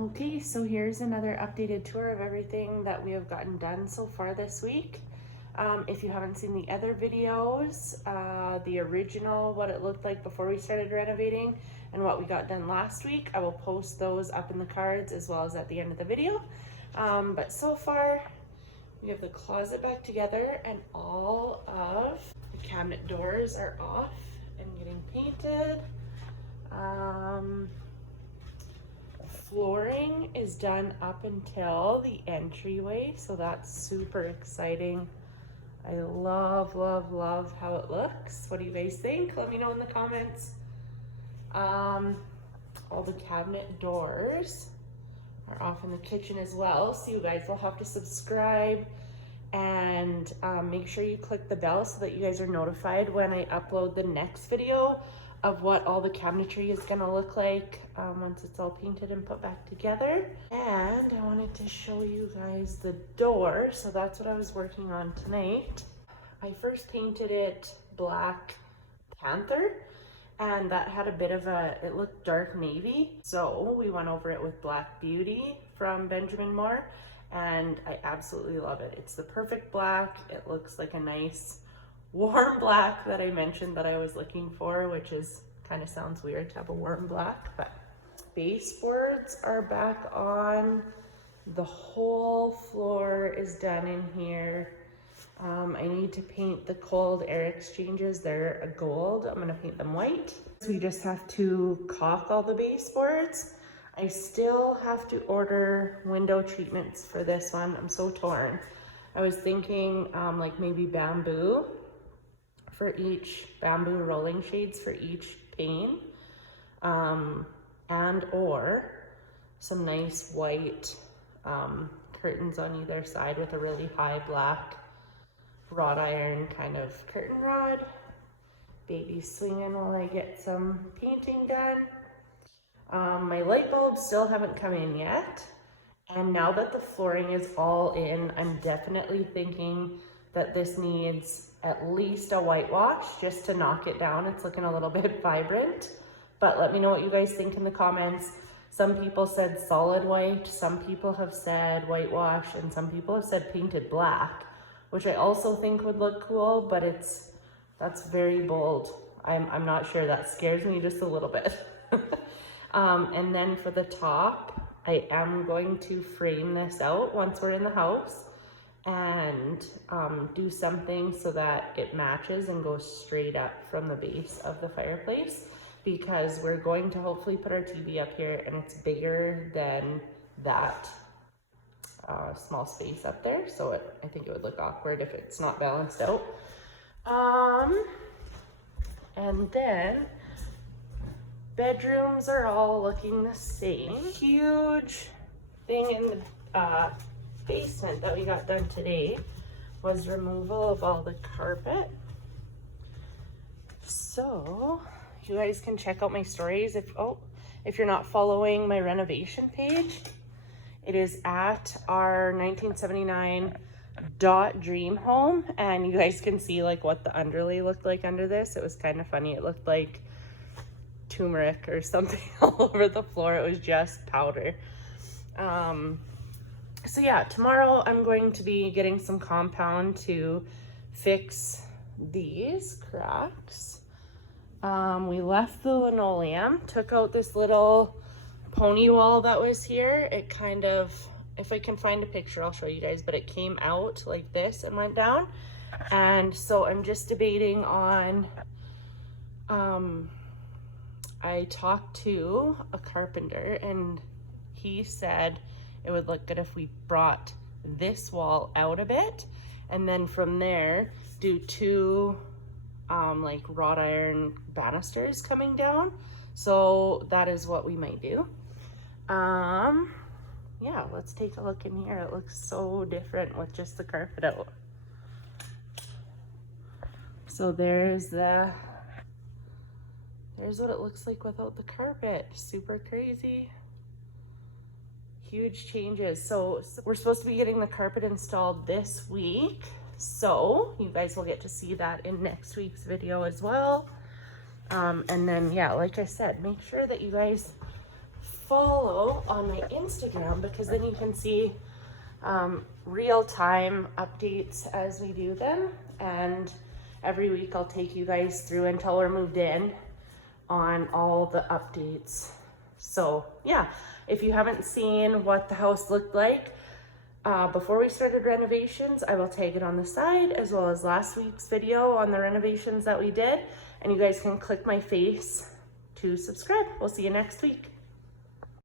Okay, so here's another updated tour of everything that we have gotten done so far this week. If you haven't seen the other videos, the original, what it looked like before we started renovating, and what we got done last week, I will post those up in the cards as well as at the end of the video. But so far, we have the closet back together and all of the cabinet doors are off and getting painted. Flooring is done up until the entryway, so that's super exciting. I love how it looks. What do you guys think? Let me know in the comments. All the cabinet doors are off in the kitchen as well, so you guys will have to subscribe and make sure you click the bell so that you guys are notified when I upload the next video of what all the cabinetry is gonna look like once it's all painted and put back together. And I wanted to show you guys the door, so that's what I was working on tonight. I first painted it Black Panther, and that had a bit of it looked dark navy, so we went over it with Black Beauty from Benjamin Moore, and I absolutely love it. It's the perfect black. It looks like a nice warm black that I mentioned that I was looking for, which is kind of sounds weird to have a warm black. But baseboards are back on. The whole floor is done in here. I need to paint the cold air exchanges. They're a gold. I'm gonna paint them white. So we just have to caulk all the baseboards. I still have to order window treatments for this one. I'm so torn. I was thinking like maybe bamboo for each, bamboo rolling shades for each pane, and or some nice white curtains on either side with a really high black wrought iron kind of curtain rod. Baby's swinging while I get some painting done. My light bulbs still haven't come in yet. And now that the flooring is all in, I'm definitely thinking that this needs at least a whitewash just to knock it down. It's looking a little bit vibrant, but let me know what you guys think in the comments. Some people said solid white, some people have said whitewash, and some people have said painted black, which I also think would look cool, but that's very bold. I'm not sure. That scares me just a little bit. And then for the top, I am going to frame this out once we're in the house and do something so that it matches and goes straight up from the base of the fireplace, because we're going to hopefully put our TV up here and it's bigger than that small space up there. So I think it would look awkward if it's not balanced out. And then bedrooms are all looking the same. Huge thing in the basement that we got done today was removal of all the carpet. So you guys can check out my stories if you're not following my renovation page. It is at our 1979 Dot Dream Home, and you guys can see like what the underlay looked like under this. It was kind of funny. It looked like turmeric or something all over the floor. It was just powder. So yeah, tomorrow I'm going to be getting some compound to fix these cracks. We left the linoleum, took out this little pony wall that was here. It kind of, if I can find a picture, I'll show you guys, but it came out like this and went down. And so I'm just debating on, I talked to a carpenter and he said it would look good if we brought this wall out a bit, and then from there do two like wrought iron banisters coming down. So that is what we might do. Yeah, let's take a look in here. It looks so different with just the carpet out. So there's what it looks like without the carpet. Super crazy. Huge changes. So we're supposed to be getting the carpet installed this week, so you guys will get to see that in next week's video as well. And then yeah, like I said, make sure that you guys follow on my Instagram, because then you can see real-time updates as we do them. And every week I'll take you guys through until we're moved in on all the updates. So yeah, if you haven't seen what the house looked like before we started renovations, I will tag it on the side, as well as last week's video on the renovations that we did. And you guys can click my face to subscribe. We'll see you next week.